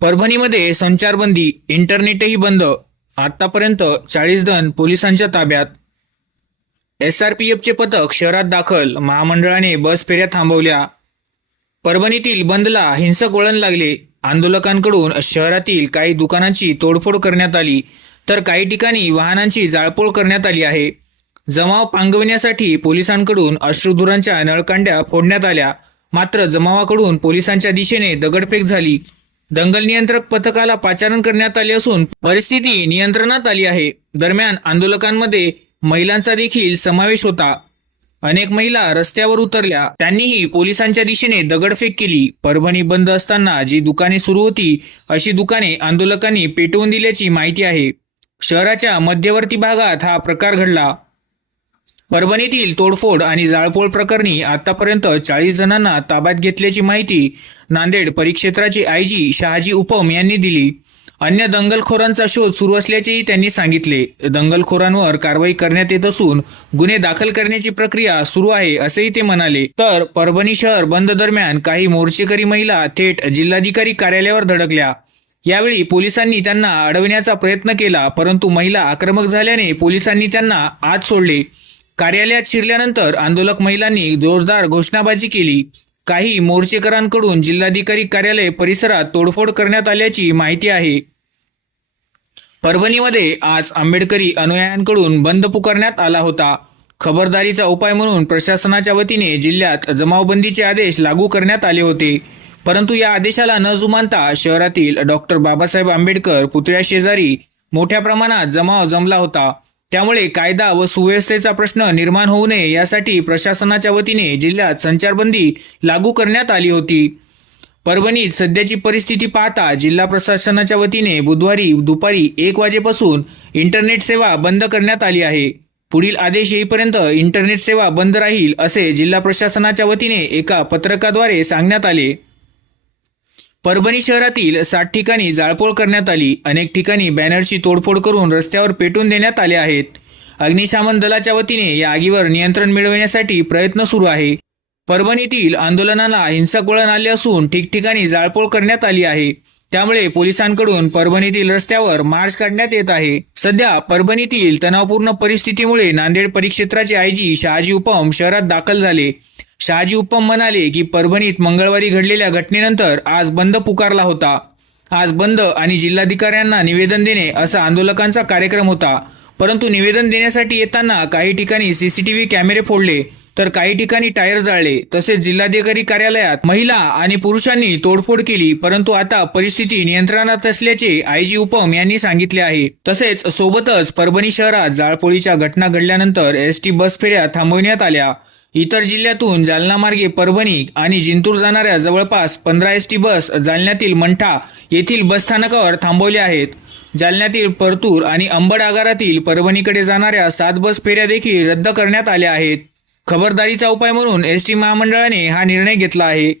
परभणीमध्ये संचारबंदी इंटरनेटही बंद. आतापर्यंत चाळीस जण पोलिसांच्या ताब्यात. एस आर पी एफचे पथक शहरात दाखल. महामंडळाने बस फेऱ्या थांबवल्या. परभणीतील बंदला हिंसक वळण लागले. आंदोलकांकडून शहरातील काही दुकानांची तोडफोड करण्यात आली. तर काही ठिकाणी वाहनांची जाळपोळ करण्यात आली आहे. जमाव पांगविण्यासाठी पोलिसांकडून अश्रुधुरांच्या नळकांड्या फोडण्यात आल्या. मात्र जमावाकडून पोलिसांच्या दिशेने दगडफेक झाली. दंगल नियंत्रक पथकाला पाचारण करण्यात आले असून परिस्थिती नियंत्रणात आली आहे. दरम्यान आंदोलकांमध्ये महिलांचा देखील समावेश होता. अनेक महिला रस्त्यावर उतरल्या. त्यांनीही पोलिसांच्या दिशेने दगडफेक केली. परभणी बंद असताना जी दुकाने सुरू होती अशी दुकाने आंदोलकांनी पेटवून दिल्याची माहिती आहे. शहराच्या मध्यवर्ती भागात हा प्रकार घडला. परभणीतील तोडफोड आणि जाळपोळ प्रकरणी आतापर्यंत चाळीस जणांना ताब्यात घेतल्याची माहिती नांदेड परिक्षेत्राचे आयजी शहाजी उपम यांनी दिली. अन्य दंगलखोरांचा शोध सुरू असल्याचेही त्यांनी सांगितले. दंगलखोरांवर कारवाई करण्यात येत असून गुन्हे दाखल करण्याची प्रक्रिया सुरू आहे असेही ते म्हणाले. तर परभणी शहर बंद दरम्यान काही मोर्चेकरी महिला थेट जिल्हाधिकारी कार्यालयावर धडकल्या. यावेळी पोलिसांनी त्यांना अडवण्याचा प्रयत्न केला परंतु महिला आक्रमक झाल्याने पोलिसांनी त्यांना आत सोडले. कार्यालयात शिरल्यानंतर आंदोलक महिलांनी जोरदार घोषणाबाजी केली. काही मोर्चेकरांकडून जिल्हाधिकारी कार्यालय परिसरात तोडफोड करण्यात आल्याची माहिती आहे. परभणीमध्ये आज आंबेडकरी अनुयायांकडून बंद पुकारण्यात आला होता. खबरदारीचा उपाय म्हणून प्रशासनाच्या वतीने जिल्ह्यात जमावबंदीचे आदेश लागू करण्यात आले होते. परंतु या आदेशाला न जुमानता शहरातील डॉक्टर बाबासाहेब आंबेडकर पुतळ्या शेजारी मोठ्या प्रमाणात जमाव जमला होता. त्यामुळे कायदा व सुव्यवस्थेचा प्रश्न निर्माण होऊ नये यासाठी प्रशासनाच्या वतीने जिल्ह्यात संचारबंदी लागू करण्यात आली होती. परभणीत सध्याची परिस्थिती पाहता जिल्हा प्रशासनाच्या वतीने बुधवारी दुपारी एक वाजेपासून इंटरनेट सेवा बंद करण्यात आली आहे. पुढील आदेश येईपर्यंत इंटरनेट सेवा बंद राहील असे जिल्हा प्रशासनाच्या वतीने एका पत्रकाद्वारे सांगण्यात आले. परभणी शहरातील साठ ठिकाणी जाळपोळ करण्यात आली. अनेक ठिकाणी बॅनरची तोडफोड करून रस्त्यावर पेटून देण्यात आले आहेत. अग्निशामन दलाच्या वतीने या आगीवर नियंत्रण मिळवण्यासाठी प्रयत्न सुरू आहे. परभणीतील आंदोलनाला हिंसक वळण आले असून ठिकठिकाणी जाळपोळ करण्यात आली आहे. त्यामुळे पोलिसांकडून परभणीतील रस्त्यावर मार्च काढण्यात येत आहे. सध्या परभणीतील तणावपूर्ण परिस्थितीमुळे नांदेड परिक्षेत्राचे आयजी शहाजी उपम शहरात दाखल झाले. शहाजी उपम म्हणाले की परभणीत मंगळवारी घडलेल्या घटनेनंतर आज बंद पुकारला होता. आज बंद आणि जिल्हाधिकाऱ्यांना निवेदन देणे असा आंदोलकांचा कार्यक्रम होता. परंतु निवेदन देण्यासाठी येताना काही ठिकाणी सीसीटीव्ही कॅमेरे फोडले तर काही ठिकाणी टायर जाळले. तसेच जिल्हाधिकारी कार्यालयात महिला आणि पुरुषांनी तोडफोड केली परंतु आता परिस्थिती नियंत्रणात असल्याचे आयजी उपम यांनी सांगितले आहे. तसेच सोबतच परभणी शहरात जाळपोळीच्या घटना घडल्यानंतर एस टी बस फेऱ्या थांबविण्यात आल्या. इतर जिल्ह्यातून जालना मार्गे परभणी आणि जिंतूर जाणाऱ्या जवळपास पंधरा एस टी बस जालन्यातील मंठा येथील बसस्थानकावर थांबवल्या आहेत. जालन्यातील परतूर आणि अंबड आगारातील परभणीकडे जाणाऱ्या सात बस फेऱ्या देखील रद्द करण्यात आल्या आहेत. खबरदारीचा उपाय म्हणून एस टी महामंडळाने हा निर्णय घेतला आहे.